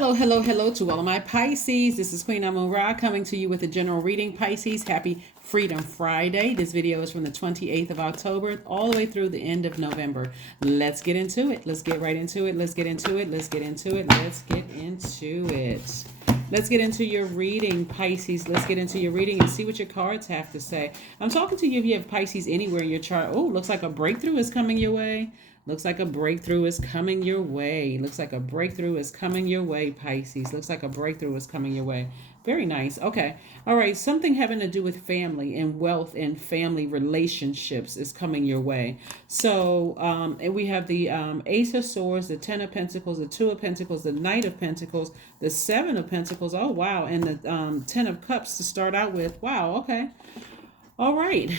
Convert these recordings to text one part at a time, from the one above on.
Hello to all of my Pisces. This is Queen Amun Ra coming to you with a general reading. Pisces, happy Freedom Friday. This video is from the 28th of October all the way through the end of November. Let's get into it. Let's get right into it. Let's get into it. Let's get into it. Let's get into it. Let's get into your reading, Pisces. Let's get into your reading and see what your cards have to say. I'm talking to you if you have Pisces anywhere in your chart. Oh, looks like a breakthrough is coming your way. Looks like a breakthrough is coming your way. Looks like a breakthrough is coming your way, Pisces. Looks like a breakthrough is coming your way. Very nice. Okay. All right. Something having to do with family and wealth and family relationships is coming your way. So, and we have the Ace of Swords, the Ten of Pentacles, the Two of Pentacles, the Knight of Pentacles, the Seven of Pentacles. Oh, wow. And the Ten of Cups to start out with. Wow. Okay. All right.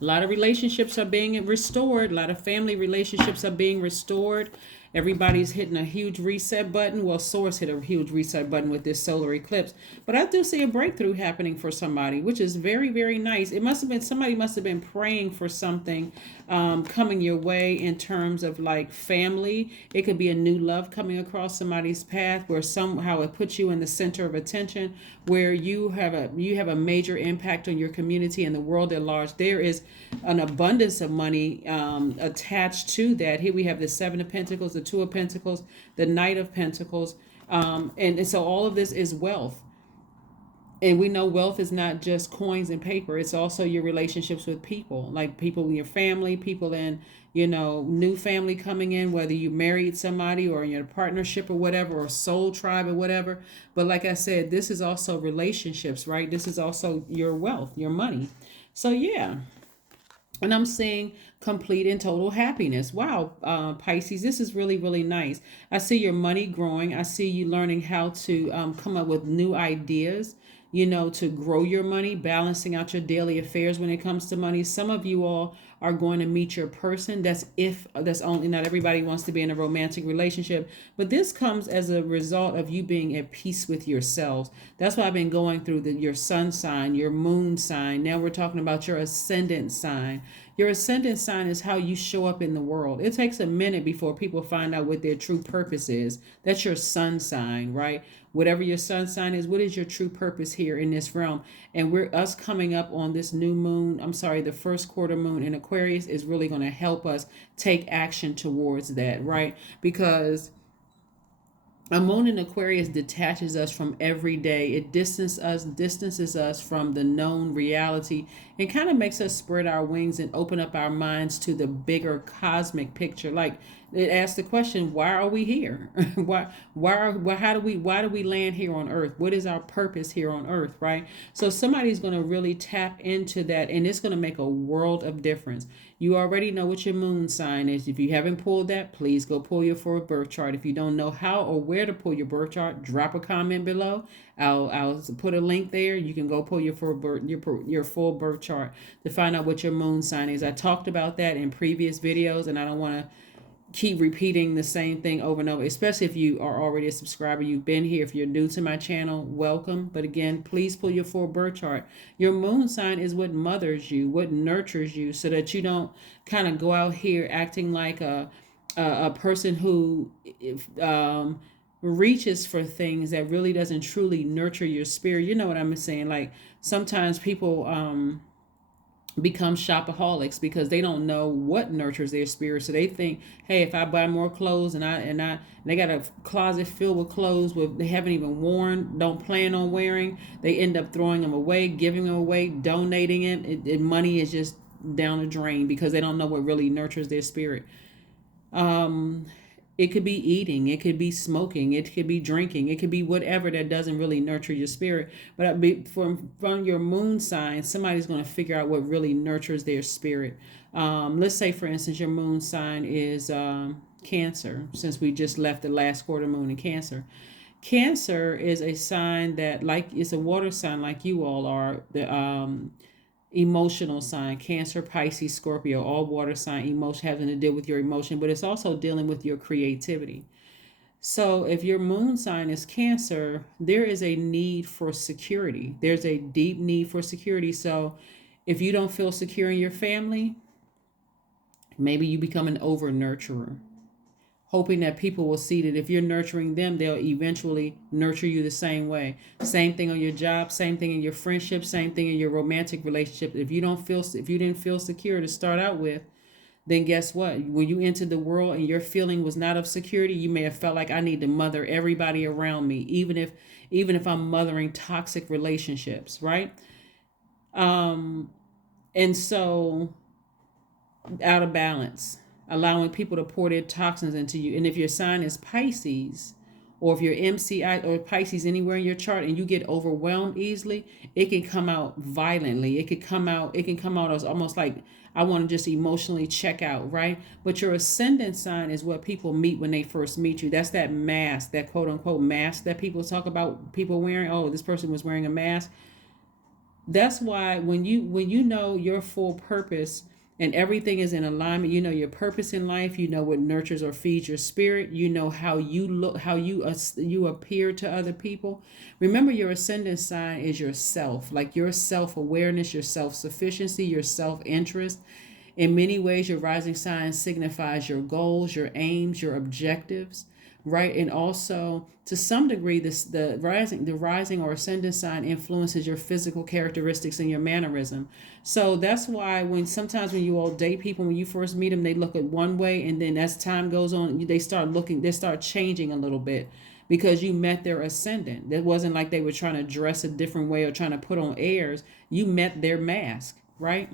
A lot of relationships are being restored. A lot of family relationships are being restored. Everybody's hitting a huge reset button. Well, Source hit a huge reset button with this solar eclipse. But I do see a breakthrough happening for somebody, which is very, very nice. It must have been somebody must have been praying for something coming your way in terms of like family. It could be a new love coming across somebody's path where somehow it puts you in the center of attention, where you have a major impact on your community and the world at large. There is an abundance of money attached to that. Here we have the Seven of Pentacles, the Two of Pentacles, the Knight of Pentacles. And so all of this is wealth. And we know wealth is not just coins and paper. It's also your relationships with people, like people in your family, people in, new family coming in, whether you married somebody or in your partnership or whatever, or soul tribe or whatever. But like I said, this is also relationships, right? This is also your wealth, your money. So yeah. And I'm seeing complete and total happiness. Wow, Pisces, this is really, really nice. I see your money growing. I see you learning how to come up with new ideas, to grow your money, balancing out your daily affairs when it comes to money. Some of you all are going to meet your person. That's only, not everybody wants to be in a romantic relationship, but this comes as a result of you being at peace with yourselves. That's why I've been going through your sun sign, your moon sign. Now we're talking about your ascendant sign. Your ascendant sign is how you show up in the world. It takes a minute before people find out what their true purpose is. That's your sun sign, right? Whatever your sun sign is, what is your true purpose here in this realm? And us coming up on this new moon, the first quarter moon in Aquarius is really going to help us take action towards that, right? Because a moon in Aquarius detaches us from every day. It distances us from the known reality, and kind of makes us spread our wings and open up our minds to the bigger cosmic picture. Like, it asks the question, why are we here? Why do we land here on earth? What is our purpose here on earth, right? So somebody's going to really tap into that, and it's going to make a world of difference. You already know what your moon sign is. If you haven't pulled that, please go pull your full birth chart. If you don't know how or where to pull your birth chart, drop a comment below. I'll put a link there. You can go pull your full birth chart to find out what your moon sign is. I talked about that in previous videos, and I don't want to keep repeating the same thing over and over, especially if you are already a subscriber. You've been here. If you're new to my channel, welcome. But again, please pull your full birth chart. Your moon sign is what mothers you, what nurtures you, so that you don't kind of go out here acting like a person who reaches for things that really doesn't truly nurture your spirit. You know what I'm saying? Like, sometimes people become shopaholics because they don't know what nurtures their spirit. So they think, hey, if I buy more clothes and they got a closet filled with clothes they haven't even worn, don't plan on wearing, they end up throwing them away, giving them away, donating it. Money is just down the drain because they don't know what really nurtures their spirit. It could be eating, it could be smoking, it could be drinking, it could be whatever that doesn't really nurture your spirit. But from your moon sign, somebody's going to figure out what really nurtures their spirit. Let's say, for instance, your moon sign is Cancer, since we just left the last quarter moon in Cancer. Cancer is a sign that, like, it's a water sign like you all are. The emotional sign, Cancer, Pisces, Scorpio, all water sign. Emotion having to deal with your emotion, but it's also dealing with your creativity. So if your moon sign is Cancer, there is a need for security. There's a deep need for security. So if you don't feel secure in your family, maybe you become an over nurturer. hoping that people will see that if you're nurturing them, they'll eventually nurture you the same way. Same thing on your job, same thing in your friendship, same thing in your romantic relationship. If you didn't feel secure to start out with, then guess what? When you entered the world and your feeling was not of security, you may have felt like I need to mother everybody around me, even if I'm mothering toxic relationships, right? Um, and so out of balance, allowing people to pour their toxins into you. And if your sign is Pisces, or if you're MCI or Pisces anywhere in your chart and you get overwhelmed easily, it can come out violently. It can come out as almost like I want to just emotionally check out, right? But your ascendant sign is what people meet when they first meet you. That's that mask, that quote unquote mask that people talk about people wearing. Oh, this person was wearing a mask. That's why when you know your full purpose and everything is in alignment, you know your purpose in life, you know what nurtures or feeds your spirit, you know how you look, how you appear to other people. Remember, your ascendant sign is yourself, like your self-awareness, your self-sufficiency, your self-interest. In many ways, your rising sign signifies your goals, your aims, your objectives, right? And also, to some degree, the rising or ascendant sign influences your physical characteristics and your mannerism. So that's why sometimes when you all date people, when you first meet them, they look at one way, and then as time goes on, they start changing a little bit because you met their ascendant. It wasn't like they were trying to dress a different way or trying to put on airs. You met their mask, right?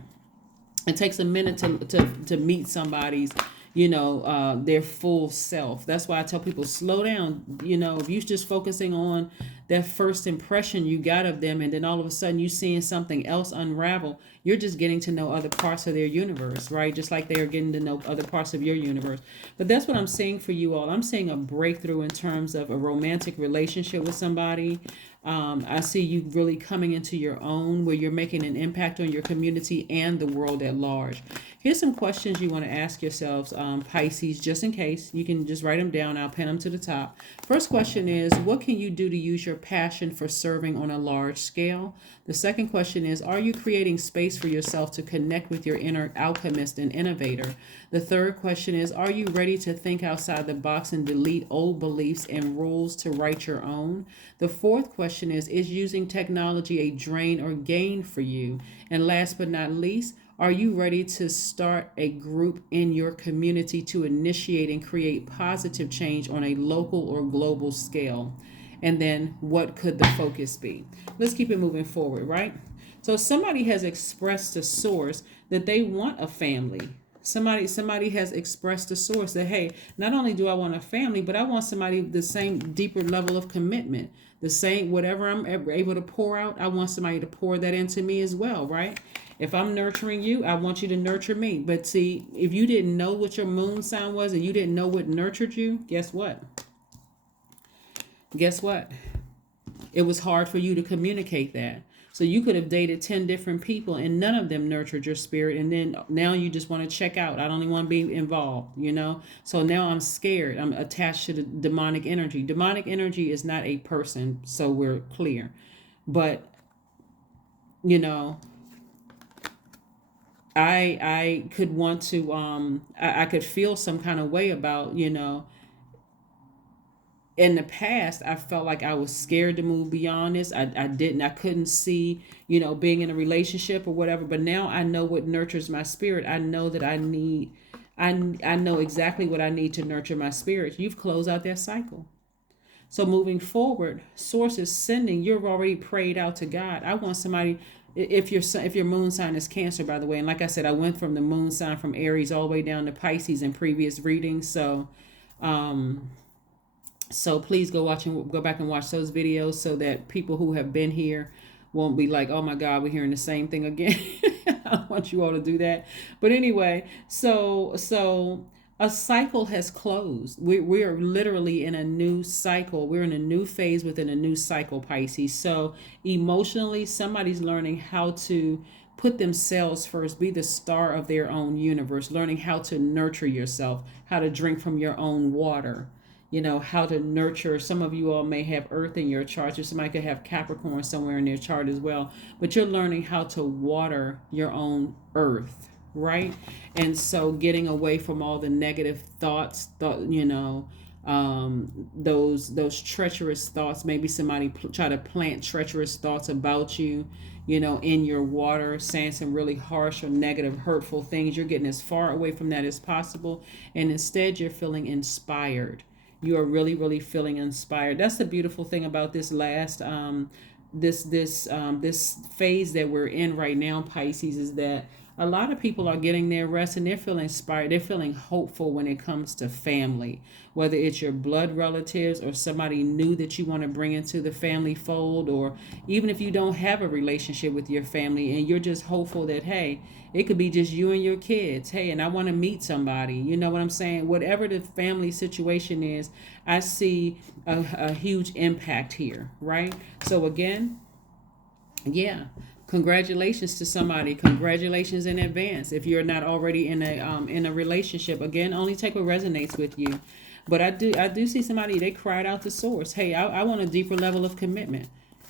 It takes a minute to meet somebody's their full self. That's why I tell people, slow down. If you're just focusing on that first impression you got of them, and then all of a sudden you seeing something else unravel, you're just getting to know other parts of their universe, right? Just like they are getting to know other parts of your universe. But that's what I'm seeing for you all. I'm seeing a breakthrough in terms of a romantic relationship with somebody. I see you really coming into your own, where you're making an impact on your community and the world at large. Here's some questions you want to ask yourselves, Pisces, just in case. You can just write them down. I'll pin them to the top. First question is, what can you do to use your passion for serving on a large scale? The second question is, are you creating space for yourself to connect with your inner alchemist and innovator? The third question is, are you ready to think outside the box and delete old beliefs and rules to write your own? The fourth question is using technology a drain or gain for you? And last but not least, are you ready to start a group in your community to initiate and create positive change on a local or global scale? And then what could the focus be? Let's keep it moving forward, right? So somebody has expressed to source that they want a family. Somebody has expressed to source that, hey, not only do I want a family, but I want somebody the same deeper level of commitment. The same, whatever I'm able to pour out, I want somebody to pour that into me as well, right? If I'm nurturing you, I want you to nurture me. But see, if you didn't know what your moon sign was and you didn't know what nurtured you, guess what? Guess what? It was hard for you to communicate that. So you could have dated 10 different people and none of them nurtured your spirit. And then now you just want to check out. I don't even want to be involved. So now I'm scared. I'm attached to the demonic energy. Demonic energy is not a person, so we're clear. But, I could want to, I could feel some kind of way about, in the past, I felt like I was scared to move beyond this. I couldn't see, being in a relationship or whatever. But now I know what nurtures my spirit. I know that I know exactly what I need to nurture my spirit. You've closed out that cycle. So moving forward, source is sending. You've already prayed out to God. I want somebody. If your moon sign is Cancer, by the way, and like I said, I went from the moon sign from Aries all the way down to Pisces in previous readings. So please go back and watch those videos so that people who have been here won't be like, oh my God, we're hearing the same thing again. I want you all to do that. But anyway, so a cycle has closed. We are literally in a new cycle. We're in a new phase within a new cycle, Pisces. So emotionally, somebody's learning how to put themselves first, be the star of their own universe, learning how to nurture yourself, how to drink from your own water. How to nurture. Some of you all may have Earth in your chart, or somebody could have Capricorn somewhere in their chart as well. But you're learning how to water your own earth, right? And so getting away from all the negative thoughts, those treacherous thoughts. Maybe somebody try to plant treacherous thoughts about you, in your water, saying some really harsh or negative, hurtful things. You're getting as far away from that as possible, and instead you're feeling inspired. You are really, really feeling inspired. That's the beautiful thing about this last this phase that we're in right now, Pisces, is that a lot of people are getting their rest and they're feeling inspired. They're feeling hopeful when it comes to family, whether it's your blood relatives or somebody new that you want to bring into the family fold, or even if you don't have a relationship with your family and you're just hopeful that, hey, it could be just you and your kids. Hey, and I want to meet somebody. You know what I'm saying? Whatever the family situation is, I see a huge impact here, right? So again, yeah, congratulations to somebody. Congratulations in advance. If you're not already in a relationship, again, only take what resonates with you. But I do see somebody, they cried out to source. Hey, I want a deeper level of commitment.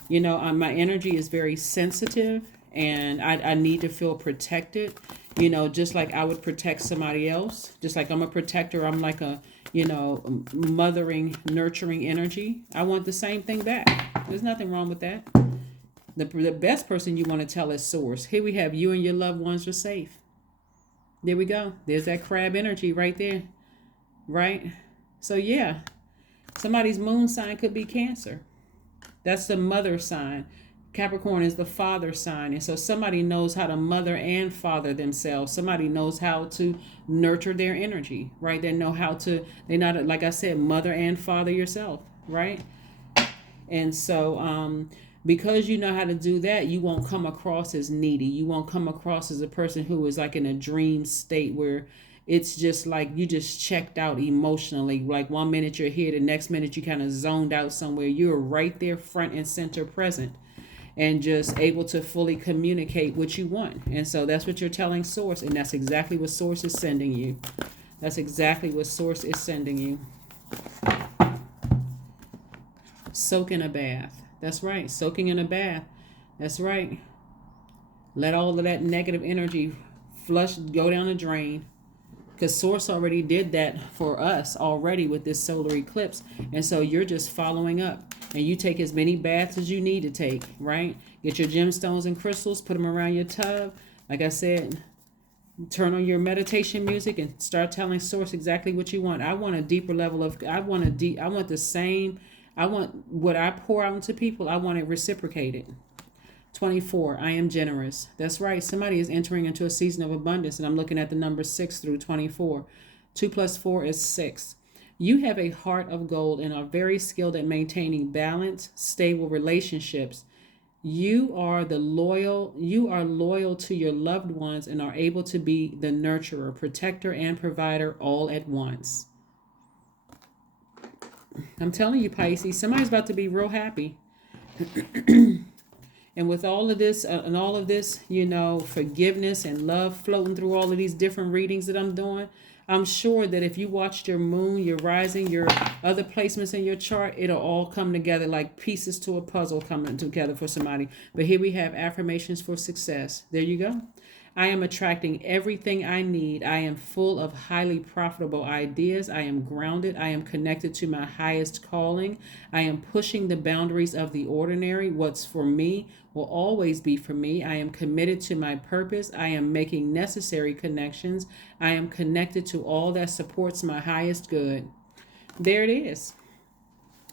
My energy is very sensitive, and I need to feel protected. Just like I would protect somebody else. Just like I'm a protector, I'm like a mothering, nurturing energy. I want the same thing back. There's nothing wrong with that. The best person you want to tell is source. Here we have you and your loved ones are safe. There we go. There's that crab energy right there. Right? So yeah, somebody's moon sign could be Cancer. That's the mother sign. Capricorn is the father sign. And so somebody knows how to mother and father themselves. Somebody knows how to nurture their energy, right? They're not, like I said, mother and father yourself, right? And so, because you know how to do that, you won't come across as needy. You won't come across as a person who is like in a dream state where it's just like you just checked out emotionally. Like one minute you're here, the next minute you kind of zoned out somewhere. You're right there, front and center, present, and just able to fully communicate what you want. And so that's what you're telling Source, and that's exactly what Source is sending you. That's exactly what Source is sending you. Soak in a bath. That's right. Soaking in a bath. That's right. Let all of that negative energy go down the drain. Because Source already did that for us already with this solar eclipse. And so you're just following up. And you take as many baths as you need to take, right? Get your gemstones and crystals, put them around your tub. Like I said, turn on your meditation music and start telling Source exactly what you want. I want a deeper level of, I want the same, I want what I pour out into people, I want it reciprocated. 24, I am generous. That's right. Somebody is entering into a season of abundance, and I'm looking at the number 6 through 24. 2 plus 4 is 6. You have a heart of gold and are very skilled at maintaining balanced, stable relationships. You are loyal to your loved ones and are able to be the nurturer, protector, and provider all at once. I'm telling you, Pisces, somebody's about to be real happy. And with all of this, forgiveness and love floating through all of these different readings that I'm doing, I'm sure that if you watched your moon, your rising, your other placements in your chart, it'll all come together like pieces to a puzzle coming together for somebody. But here we have affirmations for success. There you go. I am attracting everything I need. I am full of highly profitable ideas. I am grounded. I am connected to my highest calling. I am pushing the boundaries of the ordinary. What's for me will always be for me. I am committed to my purpose. I am making necessary connections. I am connected to all that supports my highest good. There it is.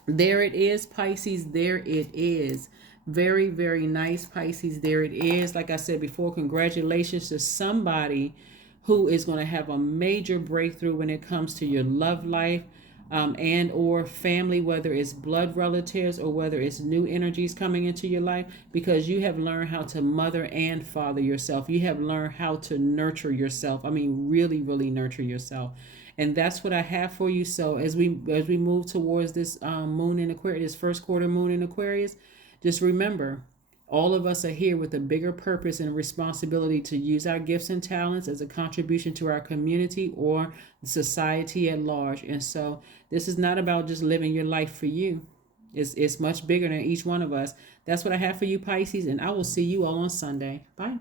There it is, Pisces. There it is. Very, very nice, Pisces. There it is. Like I said before, congratulations to somebody who is going to have a major breakthrough when it comes to your love life and or family, whether it's blood relatives or whether it's new energies coming into your life, because you have learned how to mother and father yourself. You have learned how to nurture yourself. I mean, really, really nurture yourself. And that's what I have for you. So as we move towards this moon in Aquarius, this first quarter moon in Aquarius, just remember, all of us are here with a bigger purpose and responsibility to use our gifts and talents as a contribution to our community or society at large. And so this is not about just living your life for you. It's much bigger than each one of us. That's what I have for you, Pisces, and I will see you all on Sunday. Bye.